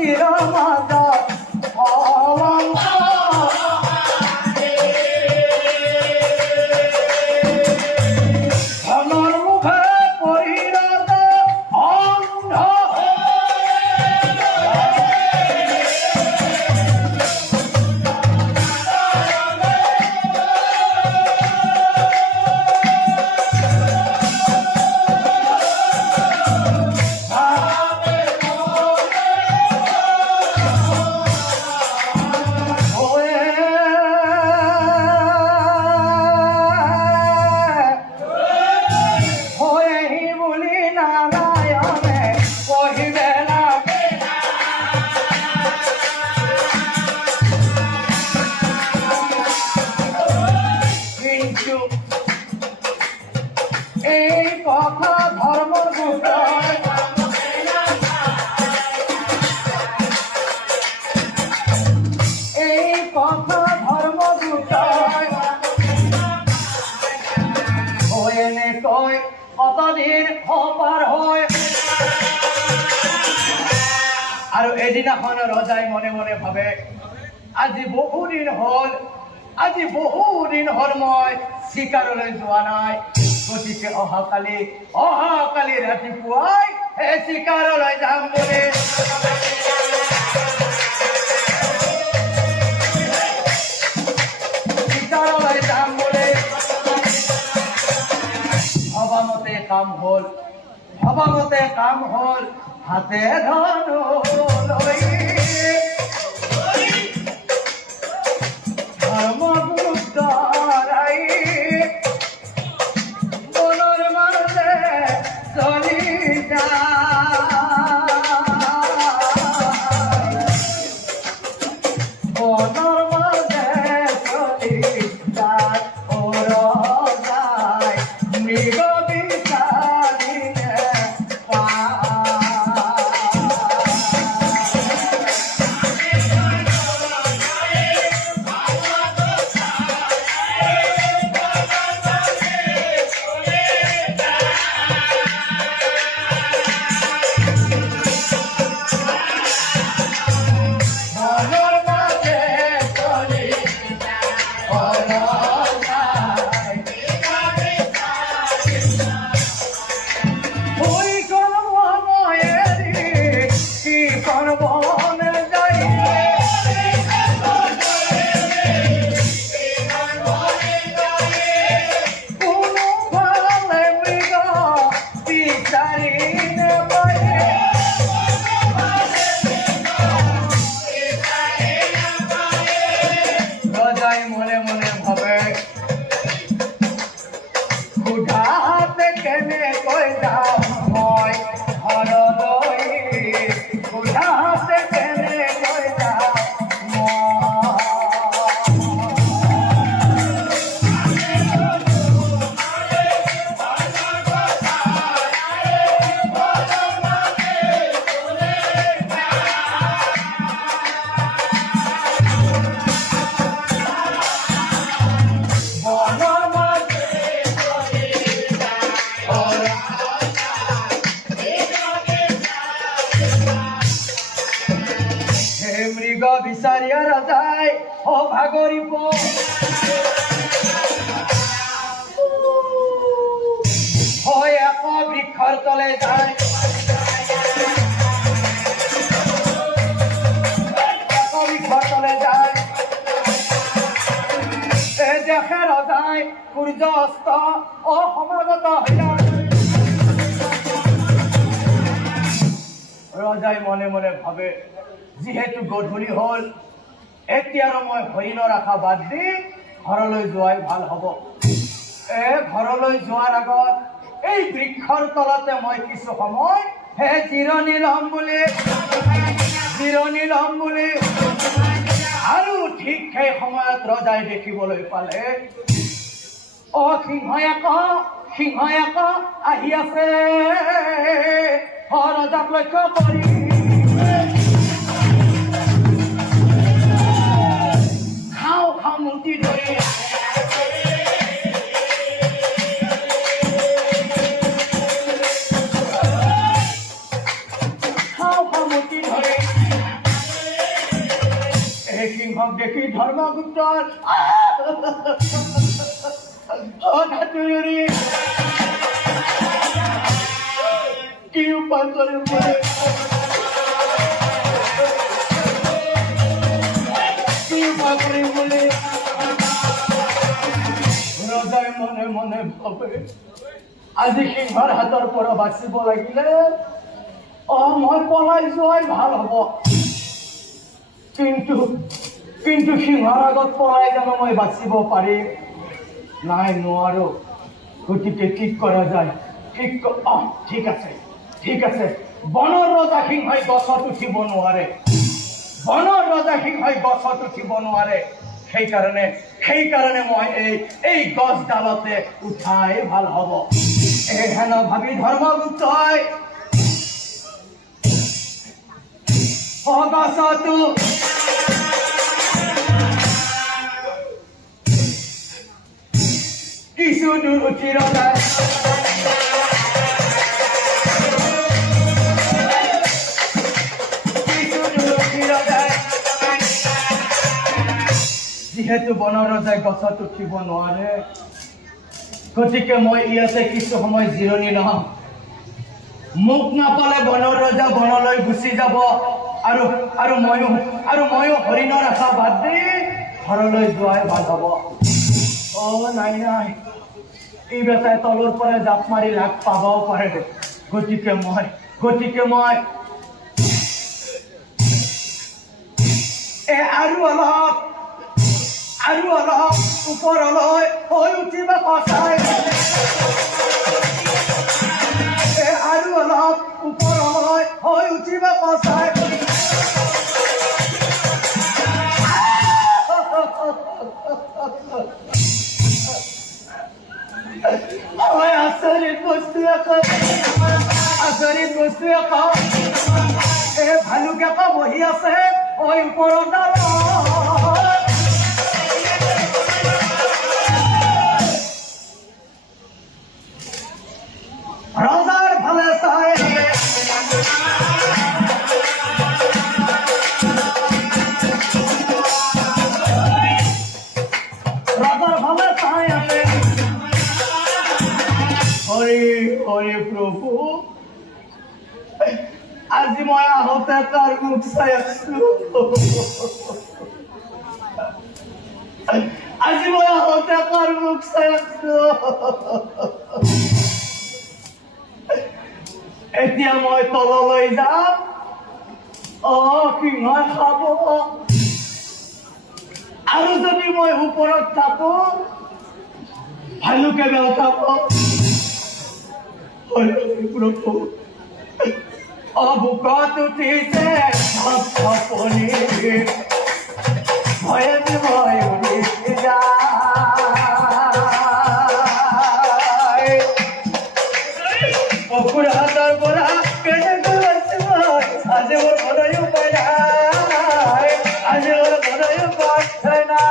চিৰমাতা ধনৰ মুখে পৰিণত অন্ধ এই কথা ধৰ্ম এই কথা ধৰ্ম হয়ে নে কয় কতদিন হবাৰ হয় আৰু এদিনাখন ৰজাই মনে মনে ভাবে আজি বহুদিন হল মই চিকাৰলৈ যোৱা নাই গতিকে অহাকালি ৰাতিপুৱাই এই চিকাৰলৈ যাম বুলি ভবামতে কাম হল হাতে ধন লৈ ধৰ্মগুপ্তৰাই বনৰ মাজে চলি বনৰ মাজে চলি মৃগ মনে মনে ভাবে ক্ষুধাতে কেনে কৈ যাম মই ঘৰলৈ ক্ষুধাতে কেনে কৈ যাম মৃগ বিচাৰিয়া ৰজাই ভাগৰিব হয় আকৌ বৃক্ষৰ তলে যায় দেখে ৰজাই সূৰ্য অস্ত অসমাগত ৰজাই মনে মনে ভাবে যিহেতু গধূলি হল এতিয়া আৰু মই হৰিণৰ আশা বাদ দি ঘৰলৈ যোৱাই ভাল হ'ব ঘৰলৈ যোৱাৰ আগত এই বৃক্ষৰ তলতে মই কিছু সময় জিৰণি ল'ম বুলি আৰু ঠিক সেই সময়ত ৰজাই দেখিবলৈ পালে সিংহই আকৌ আহি আছে ৰজাক লক্ষ্য কৰি মুক্তি ধৰে মুক্তি ধৰে সিংহক দেখি ধৰ্মগুপ্তৰ কি উপায় কৰিম বুলি ৰজাই মনে মনে ভাবে আজি সিংহৰ হাতৰ পৰা বাচিব লাগিলে মই পলাই যোৱাই ভাল হ'ব কিন্তু সিংহৰ আগত পলাই জানো মই বাচিব পাৰিম নাই নোৱাৰো গতিকে কি কৰা যায় ঠিক আছে বনৰ ৰজা সিংহই গছত উঠিব নোৱাৰে সেইকাৰণে মই এই গছডালতে উঠাই ভাল হ'ব হেন ভাবি ধৰ্মগুপ্তই গছটো কিছু দূৰ উঠি ৰজাই যিহেতু বনৰ ৰজাই গছত উঠিব নোৱাৰে গতিকে মই ইয়াতে কিছু সময় জিৰণি লম মোক নাপালে বনৰ ৰজা বনলৈ গুচি যাব আৰু ময়ো হৰিণৰ আশা বাদ দি ঘৰলৈ যোৱাই ভাল হ'ব নাই এই বেটাই তলৰ পৰা জাপ মাৰি লাগ পাবও পাৰে গতিকে মই আৰু অলপ ওপৰলৈ হৈ উঠিব কচাই আৰু অলপ ওপৰলৈ হৈ উঠিব কচাই আচৰিত বস্তু আকৌ ভালুক এটা বহি আছে ওপৰত ৰজাৰ ভালে চাই আছে হৰি প্ৰভু আজি মই আহোঁতে তাৰ মুখ চাই আছো এতিয়া মই তললৈ যাম সিংহই খাব আৰু যদি মই ওপৰত থাকো ভালুকে বেলকাব প্ৰভু বুকত উঠিছে ভয়ে উঠি যায় অসুৰ হাতৰ পৰা কেনেকৈ আজি মোৰ ঘৰলৈ উপায় নাই আজি মোৰ ঘৰলৈ উপায় নাই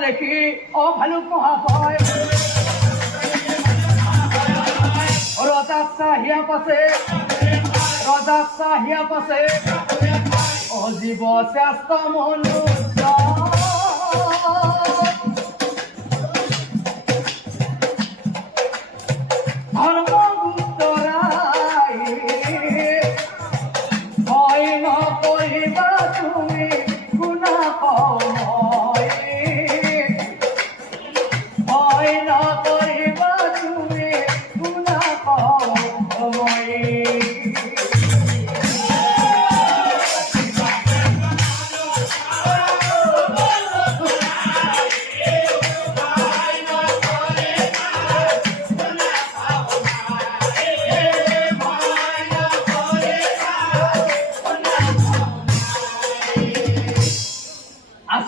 দেখি ভালুক মহাশয় ৰজাক চাহিয়া পাছে অজীৱ শ্ৰেষ্ঠ মনুষ্য ধৰ্মগুপ্তৰাই ভয় নকৰিবা তুমি শুনা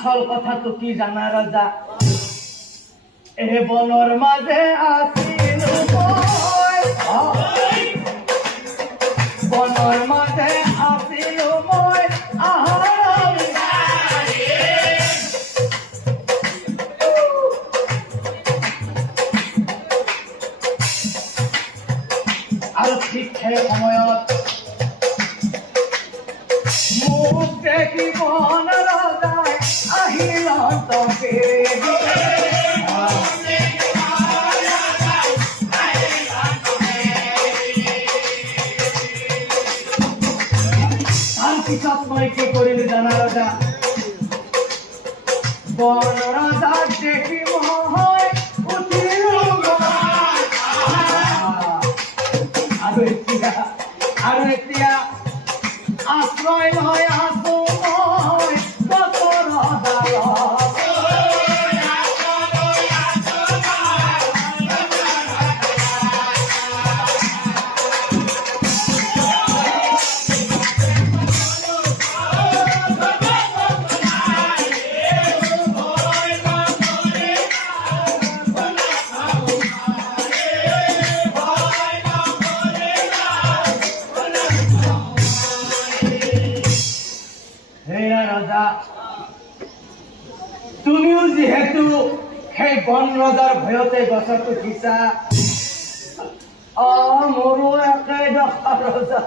আচল কথাটো কি জানা ৰজা এই বনৰ মাজে আছিলো মই বনৰ মাজে আছিলো মই আৰু ঠিক সেই সময়ত মোক দেখি বন ৰজাই আহিল তকে পিছত মই কি কৰিলো জানা ৰজা বন ৰজাক দেখি মই উঠিলো আৰু এতিয়া আশ্ৰয় লৈ আছো মই গছৰ ডালত তুমিও যিহেতু সেই বন ৰজাৰ ভয়তে গছত উঠিছা মোৰো একে দশা ৰজা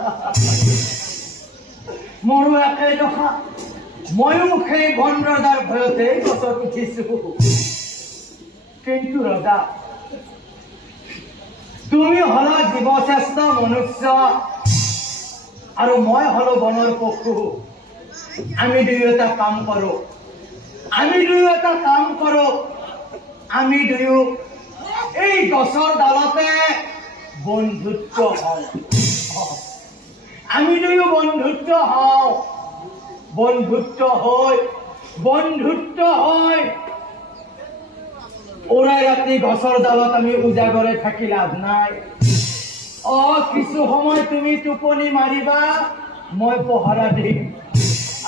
মোৰো একে দশা ময়ো সেই বন ৰজাৰ ভয়তে গছত উঠিছো কিন্তু ৰজা তুমি হলা জীৱশ্ৰেষ্ঠ মনুষ্য আৰু মই হলো বনৰ পশু আমি দুয়োটা কাম কৰো আমি দুয়ো এই গছৰ ডালতে বন্ধুত্ব হওঁ আমি দুয়ো বন্ধুত্ব হৈ ওৰাই ৰাতি গছৰ ডালত আমি উজাগৰে থাকি লাভ নাই কিছু সময় তুমি টোপনি মাৰিবা মই পহৰা দিম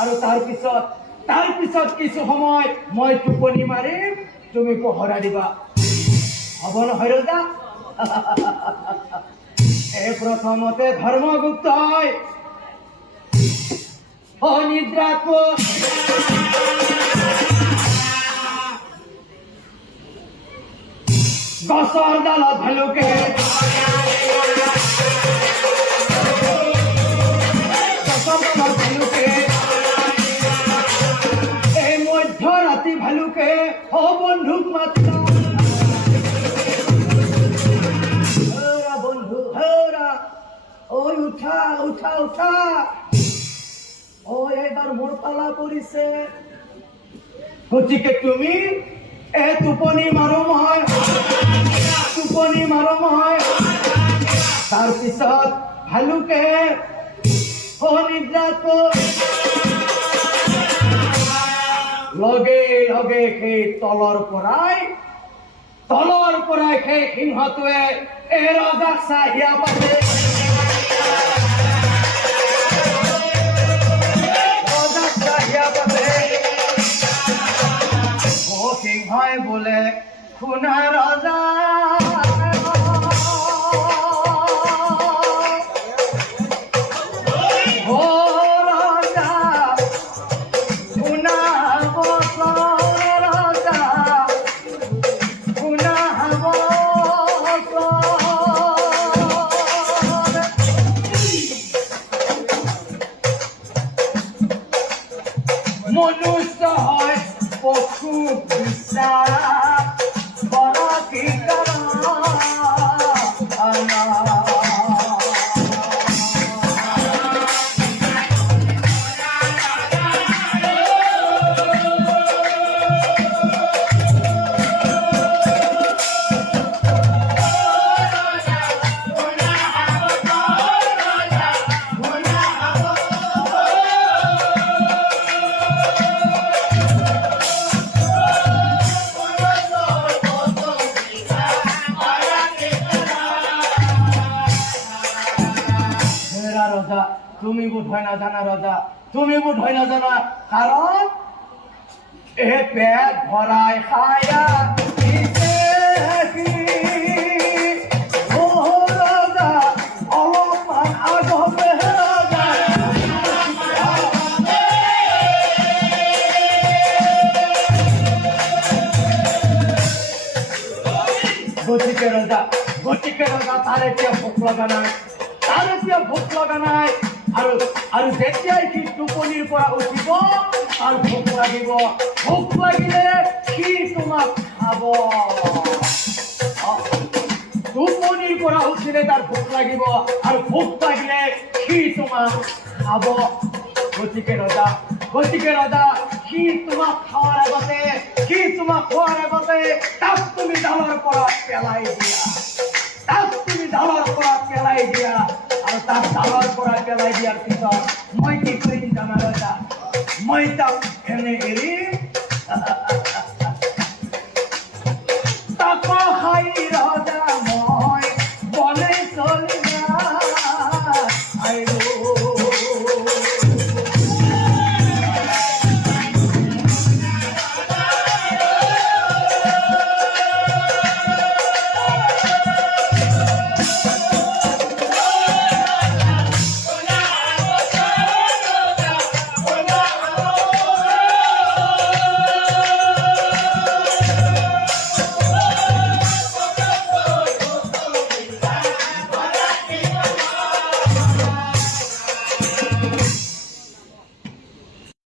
আৰু তাৰ পিছত কিছু সময় মই টোপনি মাৰিম তুমি পহৰা দিবা হ'ব নহয় ৰজা এই প্ৰথমতে ধৰ্মগুপ্ত হয় অনিদ্ৰাত গছৰ ডালত ভালুকে মধ্যৰাতি ভালুকে বন্ধুক মাত্ৰ বন্ধু ঐ উঠা এইবাৰ মোৰ পালা পৰিছে গতিকে তুমি টোপনি মাৰো মই তাৰপিছত ভালুকে নিদ্ৰাত লগে সেই তলৰ পৰাই সেই সিংহটোৱে ৰজাক চাহিয়া পাতে সিংহই বোলে শুনা ৰজা মনুষ্য হয় পশু বিশ্বাস তুমি বোধহয় নাজানা ৰজা, তুমি বোধহয় নাজানা, কাৰণ এ পেট ভৰাই খায়া দিছে কি ৰজা অলপমান আগতে ৰজা গতিকে ৰজা তাৰ এতিয়া ভোক লগা নাই আৰু যেতিয়াই সি টোপনিৰ পৰা উঠিব তাৰ ভোক লাগিলে সি তোমাক খাব টোপনিৰ পৰা উঠিলে তাৰ ভোক লাগিব আৰু ভোক লাগিলে সি তোমাক খাব গতিকে ৰজা সি তোমাক খোৱাৰ আগতে তাক তুমি ডালৰ পৰা পেলাই দিয়া আৰু তাক ডালৰ পৰা পেলাই দিয়াৰ পিছত মই কি কৰিম জানা ৰজা মই তাক এনে এৰি